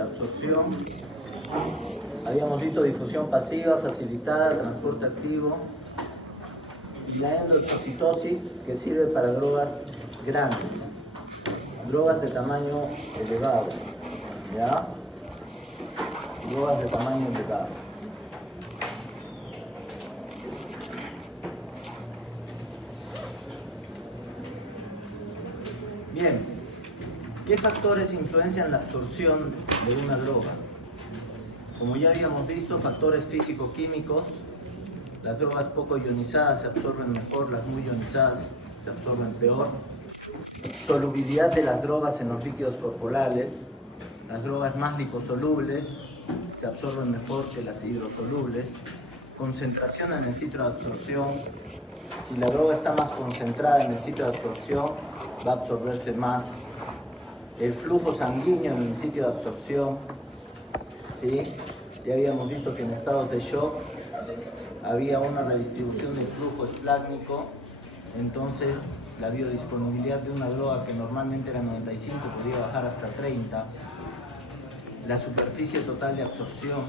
Absorción, habíamos visto difusión pasiva, facilitada, transporte activo y la endoexocitosis, que sirve para drogas grandes, drogas de tamaño elevado, ¿ya? Drogas de tamaño elevado. Bien. ¿Qué factores influencian la absorción de una droga? Como ya habíamos visto, factores físico-químicos. Las drogas poco ionizadas se absorben mejor, las muy ionizadas se absorben peor. Solubilidad de las drogas en los líquidos corporales. Las drogas más liposolubles se absorben mejor que las hidrosolubles. Concentración en el sitio de absorción. Si la droga está más concentrada en el sitio de absorción, va a absorberse más. El flujo sanguíneo en el sitio de absorción, ¿sí? Ya habíamos visto que en estados de shock había una redistribución del flujo esplácnico, entonces la biodisponibilidad de una droga que normalmente era 95 podía bajar hasta 30. La superficie total de absorción,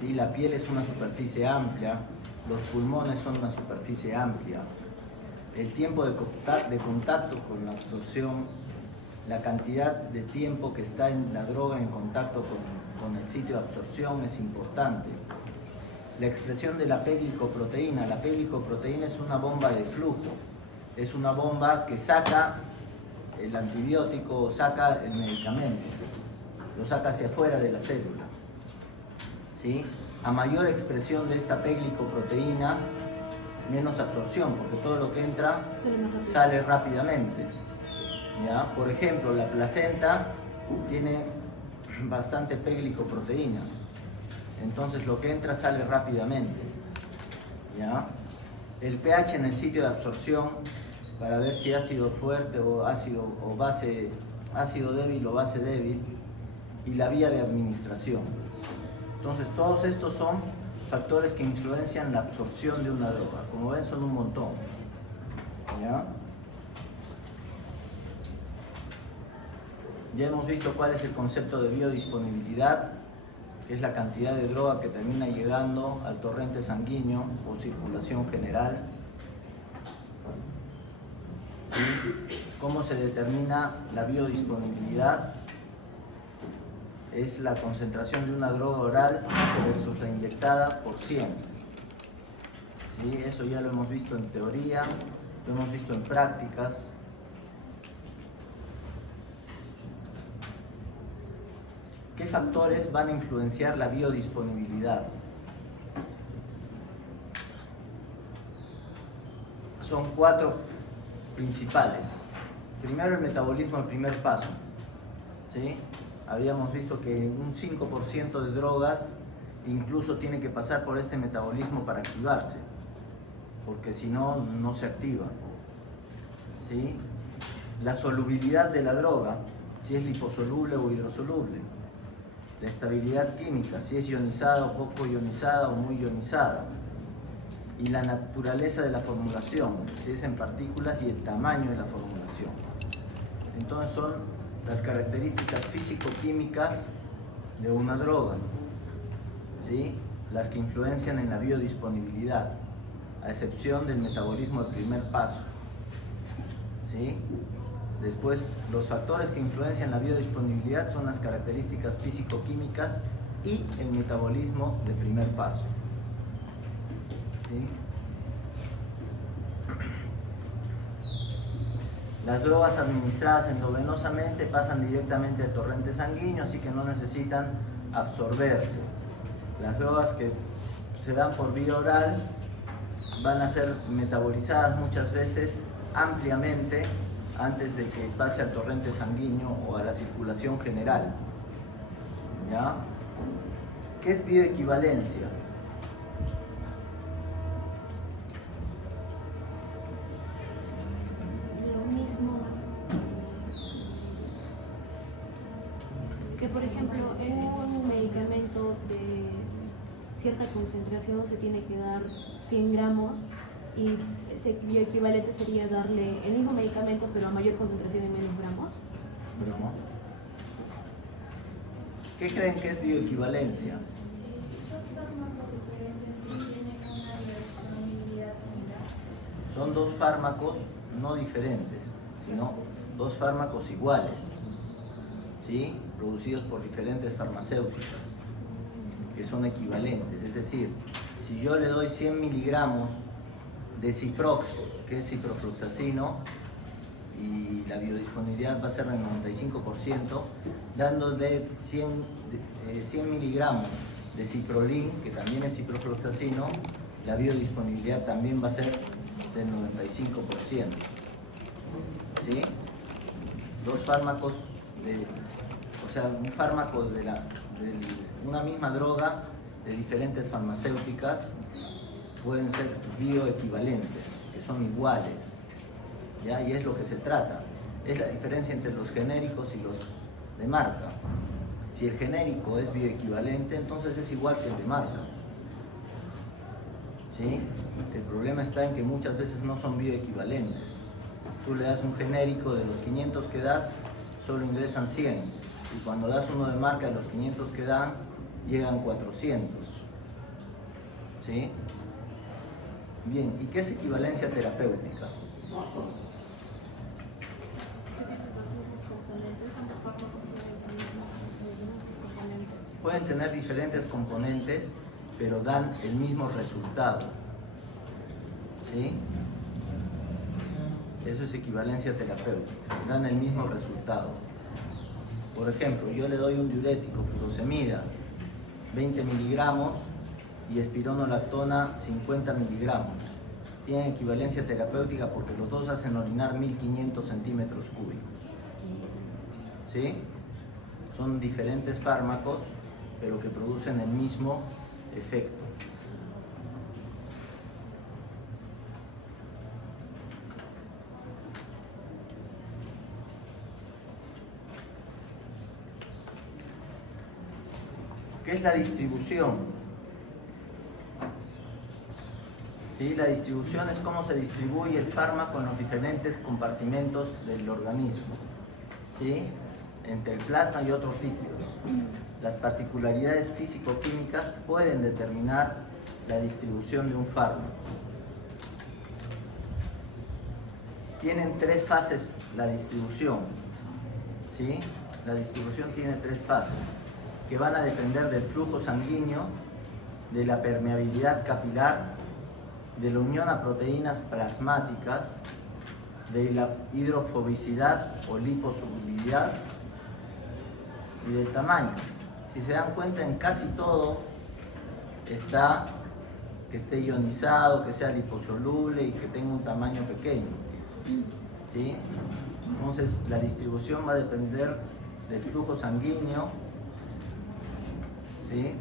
¿sí? La piel es una superficie amplia, los pulmones son una superficie amplia. El tiempo de contacto con la absorción, la cantidad de tiempo que está en la droga en contacto con el sitio de absorción es importante. La expresión de la P-glicoproteína. La P-glicoproteína es una bomba de flujo. Es una bomba que saca el antibiótico, saca el medicamento. Lo saca hacia afuera de la célula, ¿sí? A mayor expresión de esta P-glicoproteína, menos absorción, porque todo lo que entra sale rápidamente. ¿Ya? Por ejemplo, la placenta tiene bastante P-glicoproteína, entonces lo que entra sale rápidamente. ¿Ya? El pH en el sitio de absorción, para ver si ácido fuerte o ácido débil o base débil, y la vía de administración. Entonces todos estos son factores que influencian la absorción de una droga. Como ven, son un montón. ¿Ya? Ya hemos visto cuál es el concepto de biodisponibilidad, que es la cantidad de droga que termina llegando al torrente sanguíneo o circulación general. ¿Sí? ¿Cómo se determina la biodisponibilidad? Es la concentración de una droga oral versus la inyectada por 100. ¿Sí? Eso ya lo hemos visto en teoría, lo hemos visto en prácticas. ¿Qué factores van a influenciar la biodisponibilidad? Son 4 principales. Primero, el metabolismo del primer paso, ¿sí? Habíamos visto que un 5% de drogas incluso tiene que pasar por este metabolismo para activarse, porque si no, no se activa, ¿sí? La solubilidad de la droga, si es liposoluble o hidrosoluble. La estabilidad química, si es ionizada o poco ionizada o muy ionizada. Y la naturaleza de la formulación, si es en partículas, y el tamaño de la formulación. Entonces son las características físico-químicas de una droga, ¿sí? Las que influencian en la biodisponibilidad, a excepción del metabolismo del primer paso, ¿sí? Después, los factores que influencian la biodisponibilidad son las características físico-químicas y el metabolismo de primer paso. ¿Sí? Las drogas administradas endovenosamente pasan directamente al torrente sanguíneo, así que no necesitan absorberse. Las drogas que se dan por vía oral van a ser metabolizadas muchas veces ampliamente antes de que pase al torrente sanguíneo o a la circulación general. ¿Ya? ¿Qué es bioequivalencia? Lo mismo que, por ejemplo, en un medicamento de cierta concentración se tiene que dar 100 gramos y ese bioequivalente sería darle el mismo medicamento pero a mayor concentración y menos gramos. ¿Qué creen que es bioequivalencia? Son dos fármacos no diferentes, sino dos fármacos iguales, ¿sí? Producidos por diferentes farmacéuticas, que son equivalentes. Es decir, si yo le doy 100 miligramos de Ciprox, que es ciprofloxacino, y la biodisponibilidad va a ser del 95%, dándole 100 miligramos de ciprolin, que también es ciprofloxacino, la biodisponibilidad también va a ser del 95%. ¿Sí? Dos fármacos, un fármaco de una misma droga de diferentes farmacéuticas pueden ser bioequivalentes, que son iguales, ¿ya? Y es lo que se trata. Es la diferencia entre los genéricos y los de marca. Si el genérico es bioequivalente, entonces es igual que el de marca, ¿sí? El problema está en que muchas veces no son bioequivalentes. Tú le das un genérico, de los 500 que das, solo ingresan 100. Y cuando das uno de marca, de los 500 que dan, llegan 400. ¿Sí? Bien, ¿y qué es equivalencia terapéutica? Pueden tener diferentes componentes, pero dan el mismo resultado. ¿Sí? Eso es equivalencia terapéutica, dan el mismo resultado. Por ejemplo, yo le doy un diurético, furosemida, 20 miligramos, y espironolactona, 50 miligramos. Tienen equivalencia terapéutica porque los dos hacen orinar 1500 centímetros cúbicos. ¿Sí? Son diferentes fármacos, pero que producen el mismo efecto. ¿Qué es la distribución? ¿Sí? La distribución es cómo se distribuye el fármaco en los diferentes compartimentos del organismo, ¿sí? Entre el plasma y otros líquidos. Las particularidades físico-químicas pueden determinar la distribución de un fármaco. Tienen tres fases la distribución, ¿sí? La distribución tiene tres fases, que van a depender del flujo sanguíneo, de la permeabilidad capilar, de la unión a proteínas plasmáticas, de la hidrofobicidad o liposolubilidad y del tamaño. Si se dan cuenta, en casi todo está que esté ionizado, que sea liposoluble y que tenga un tamaño pequeño, ¿sí? Entonces la distribución va a depender del flujo sanguíneo, ¿sí?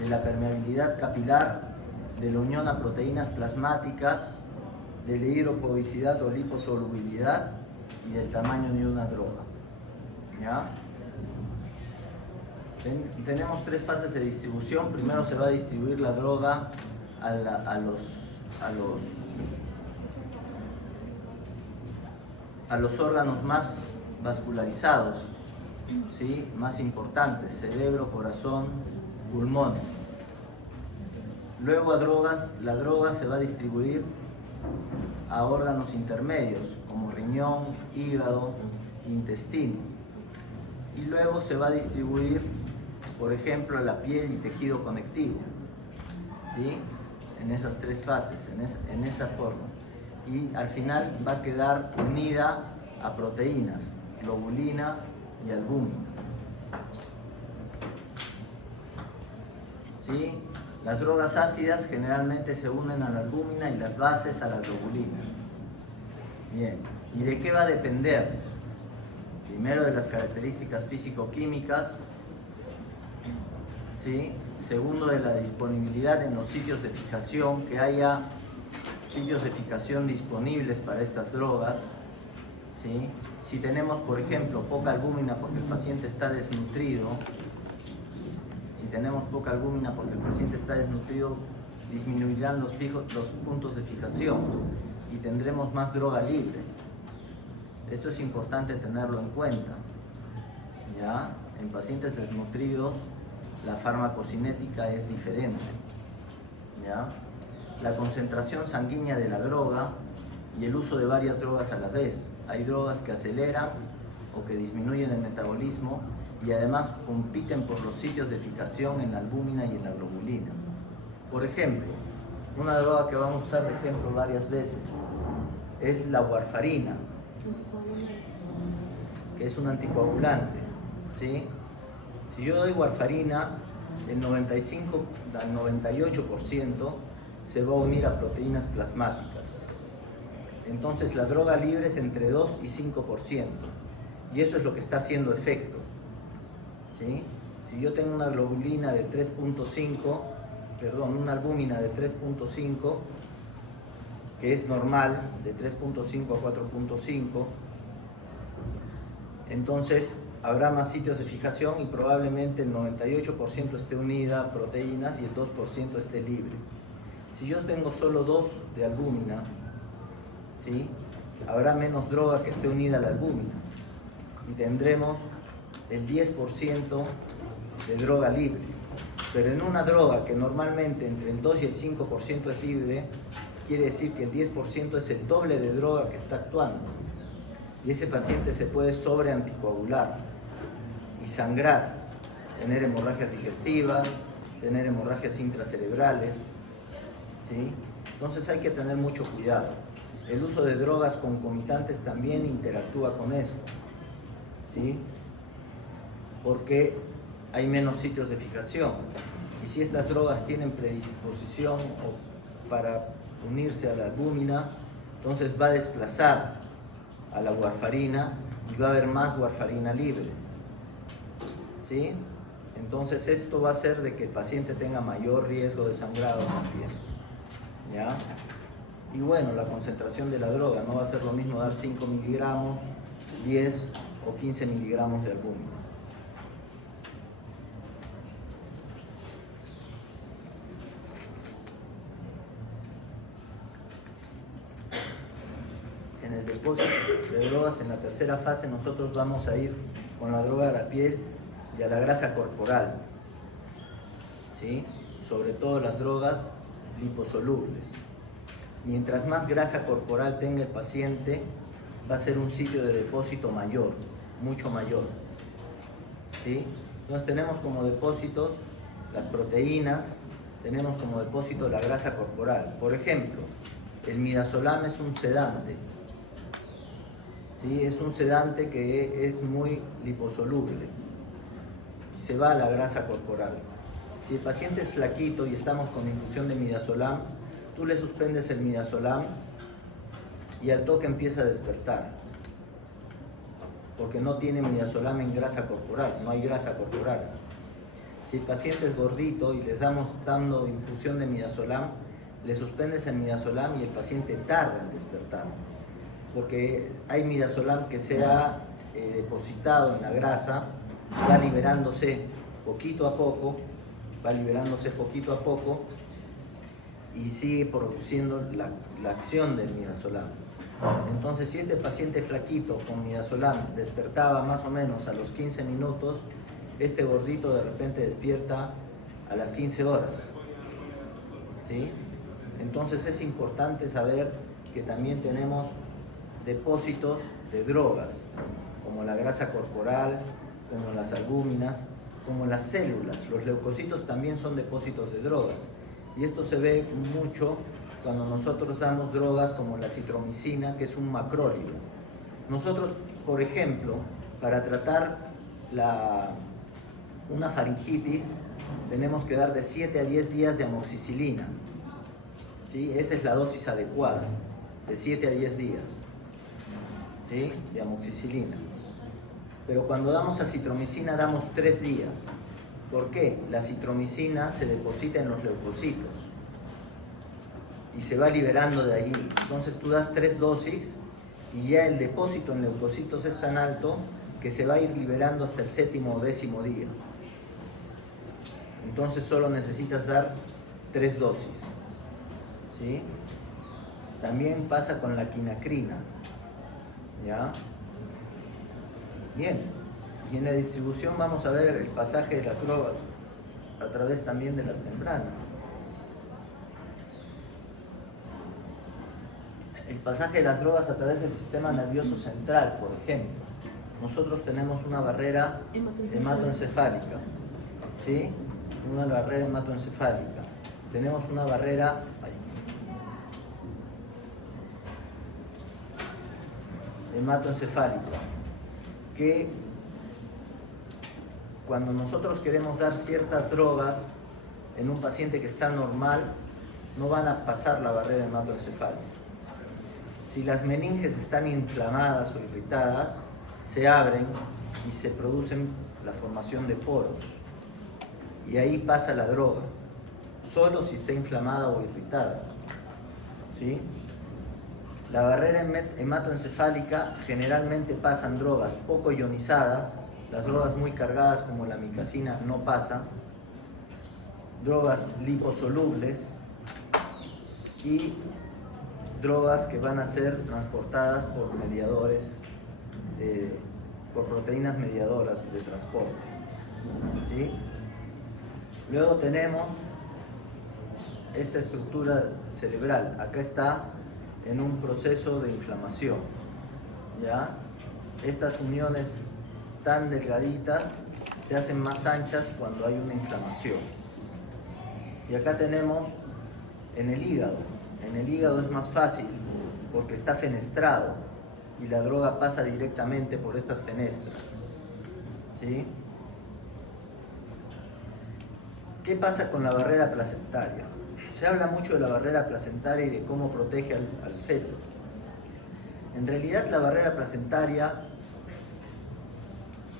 De la permeabilidad capilar, de la unión a proteínas plasmáticas, de la hidrofobicidad o liposolubilidad y del tamaño de una droga. ¿Ya? Tenemos tres fases de distribución. Primero se va a distribuir la droga a los órganos más vascularizados, ¿sí? Más importantes: cerebro, corazón, pulmones. Luego la droga se va a distribuir a órganos intermedios como riñón, hígado, intestino. Y luego se va a distribuir, por ejemplo, a la piel y tejido conectivo, ¿sí? En esas tres fases, en esa forma. Y al final va a quedar unida a proteínas, globulina y albúmina. ¿Sí? Las drogas ácidas generalmente se unen a la albúmina y las bases a la globulina. Bien, ¿y de qué va a depender? Primero, de las características físico-químicas, ¿sí? Segundo, de la disponibilidad en los sitios de fijación, que haya sitios de fijación disponibles para estas drogas, ¿sí? Si tenemos, por ejemplo, poca albúmina porque el paciente está desnutrido, disminuirán los puntos de fijación y tendremos más droga libre. Esto es importante tenerlo en cuenta, ¿ya? en pacientes desnutridos la farmacocinética es diferente, ¿ya? La concentración sanguínea de la droga y el uso de varias drogas a la vez. Hay drogas que aceleran o que disminuyen el metabolismo y además compiten por los sitios de fijación en la albúmina y en la globulina. Por ejemplo, una droga que vamos a usar de ejemplo varias veces es la warfarina, que es un anticoagulante, ¿sí? Si yo doy warfarina, el 95 al 98% se va a unir a proteínas plasmáticas. Entonces la droga libre es entre 2 y 5%, y eso es lo que está haciendo efecto, ¿sí? Si yo tengo una globulina de 3.5, perdón, una albúmina de 3.5, que es normal, de 3.5 a 4.5, entonces habrá más sitios de fijación y probablemente el 98% esté unida a proteínas y el 2% esté libre. Si yo tengo solo 2 de albúmina, ¿sí?, habrá menos droga que esté unida a la albúmina y tendremos el 10% de droga libre. Pero en una droga que normalmente entre el 2 y el 5% es libre, quiere decir que el 10% es el doble de droga que está actuando. Y ese paciente se puede sobreanticoagular y sangrar, tener hemorragias digestivas, tener hemorragias intracerebrales, ¿sí? Entonces hay que tener mucho cuidado. El uso de drogas concomitantes también interactúa con esto, ¿sí? Porque hay menos sitios de fijación. Y si estas drogas tienen predisposición para unirse a la albúmina, entonces va a desplazar a la warfarina y va a haber más warfarina libre, ¿sí? Entonces esto va a hacer de que el paciente tenga mayor riesgo de sangrado también, ¿ya? Y bueno, la concentración de la droga, no va a ser lo mismo dar 5 miligramos, 10 o 15 miligramos de albúmina. En el depósito de drogas, en la tercera fase, nosotros vamos a ir con la droga a la piel y a la grasa corporal, ¿sí? Sobre todo las drogas liposolubles. Mientras más grasa corporal tenga el paciente, va a ser un sitio de depósito mayor, mucho mayor, ¿sí? Entonces tenemos como depósitos las proteínas, tenemos como depósito la grasa corporal. Por ejemplo, el midazolam es un sedante, ¿sí? Es un sedante que es muy liposoluble y se va a la grasa corporal. Si el paciente es flaquito y estamos con infusión de midazolam, tú le suspendes el midazolam y al toque empieza a despertar, porque no tiene midazolam en grasa corporal, no hay grasa corporal. Si el paciente es gordito y les dando infusión de midazolam, le suspendes el midazolam y el paciente tarda en despertar, porque hay midazolam que se ha depositado en la grasa, va liberándose poquito a poco, y sigue produciendo la acción del midazolam. Entonces, si este paciente flaquito con midazolam despertaba más o menos a los 15 minutos, este gordito de repente despierta a las 15 horas, ¿sí? Entonces es importante saber que también tenemos depósitos de drogas, como la grasa corporal, como las albúminas, como las células. Los leucocitos también son depósitos de drogas. Y esto se ve mucho cuando nosotros damos drogas como la citromicina, que es un macrólido. Nosotros, por ejemplo, para tratar una faringitis, tenemos que dar de 7 a 10 días de amoxicilina, ¿sí? Esa es la dosis adecuada, de 7 a 10 días, ¿sí?, de amoxicilina. Pero cuando damos acitromicina damos 3 días. ¿Por qué? La citromicina se deposita en los leucocitos y se va liberando de allí. Entonces tú das 3 dosis y ya el depósito en leucocitos es tan alto que se va a ir liberando hasta el 7º o 10º día. Entonces solo necesitas dar 3 dosis, ¿sí? También pasa con la quinacrina, ¿ya? Bien. Y en la distribución vamos a ver el pasaje de las drogas a través también de las membranas. El pasaje de las drogas a través del sistema nervioso central, por ejemplo. Nosotros tenemos una barrera hematoencefálica, ¿sí? Una barrera hematoencefálica. Tenemos una barrera hematoencefálica que cuando nosotros queremos dar ciertas drogas en un paciente que está normal, no van a pasar la barrera hematoencefálica. Si las meninges están inflamadas o irritadas, se abren y se producen la formación de poros. Y ahí pasa la droga, solo si está inflamada o irritada. ¿Sí? La barrera hematoencefálica generalmente pasan drogas poco ionizadas, las drogas muy cargadas como la micacina no pasan, drogas liposolubles y drogas que van a ser transportadas por mediadores, por proteínas mediadoras de transporte. ¿Sí? Luego tenemos esta estructura cerebral. Acá está en un proceso de inflamación. ¿Ya? Estas uniones tan delgaditas se hacen más anchas cuando hay una inflamación. Y acá tenemos en el hígado. En el hígado es más fácil porque está fenestrado y la droga pasa directamente por estas fenestras. ¿Sí? ¿Qué pasa con la barrera placentaria? Se habla mucho de la barrera placentaria y de cómo protege al feto. En realidad la barrera placentaria,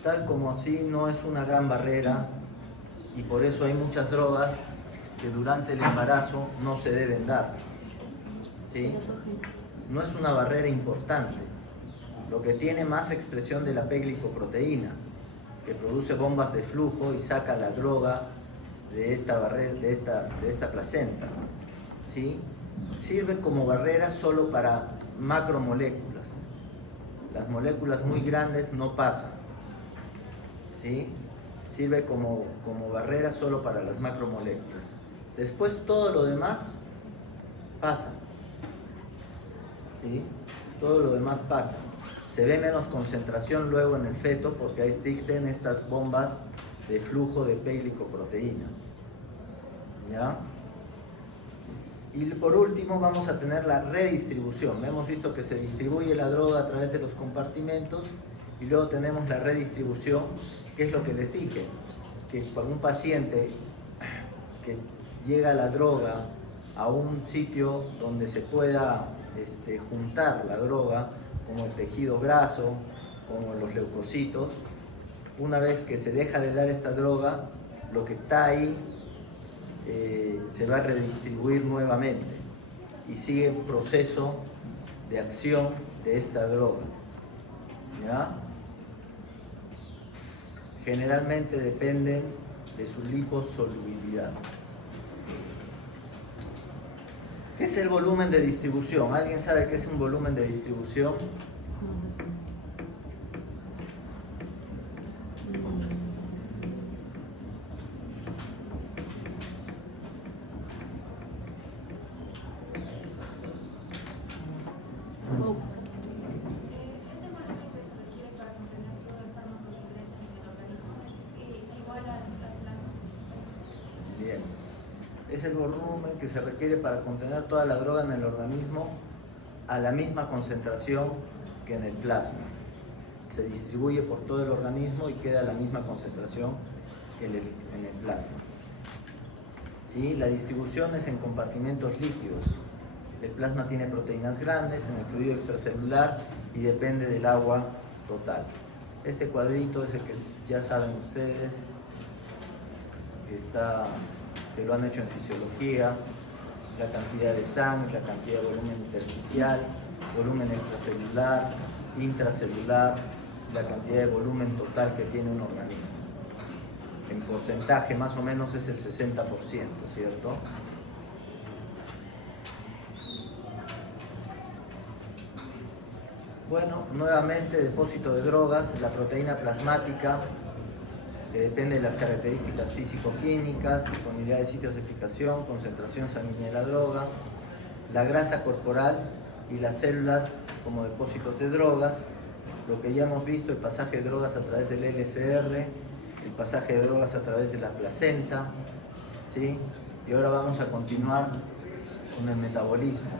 tal como así, no es una gran barrera y por eso hay muchas drogas que durante el embarazo no se deben dar. ¿Sí? No es una barrera importante. Lo que tiene más expresión de la peglicoproteína, que produce bombas de flujo y saca la droga de esta barrera, de esta placenta. ¿Sí? Sirve como barrera solo para macromoléculas. Las moléculas muy grandes no pasan. ¿Sí? Sirve como barrera solo para las macromoléculas. Después todo lo demás pasa. ¿Sí? Todo lo demás pasa. Se ve menos concentración luego en el feto porque existen estas bombas de flujo de peglicoproteína. ¿Ya? Y por último vamos a tener la redistribución. Hemos visto que se distribuye la droga a través de los compartimentos y luego tenemos la redistribución, que es lo que les dije, que para un paciente que llega la droga a un sitio donde se pueda juntar la droga, como el tejido graso, como los leucocitos, una vez que se deja de dar esta droga, lo que está ahí se va a redistribuir nuevamente y sigue el proceso de acción de esta droga. ¿Ya? Generalmente dependen de su liposolubilidad. ¿Qué es el volumen de distribución? ¿Alguien sabe qué es un volumen de distribución? Bien. Es el volumen que se requiere para contener toda la droga en el organismo a la misma concentración que en el plasma. Se distribuye por todo el organismo y queda a la misma concentración que en el plasma. ¿Sí? La distribución es en compartimentos líquidos. El plasma tiene proteínas grandes en el fluido extracelular y depende del agua total. Este cuadrito es el que ya saben ustedes, que lo han hecho en fisiología, la cantidad de sangre, la cantidad de volumen intersticial, volumen extracelular, intracelular, la cantidad de volumen total que tiene un organismo. En porcentaje más o menos es el 60%, ¿cierto? Bueno, nuevamente depósito de drogas, la proteína plasmática, que depende de las características físico-químicas, disponibilidad de sitios de fijación, concentración sanguínea de la droga, la grasa corporal y las células como depósitos de drogas, lo que ya hemos visto, el pasaje de drogas a través del LSR, el pasaje de drogas a través de la placenta, ¿sí? Y ahora vamos a continuar con el metabolismo.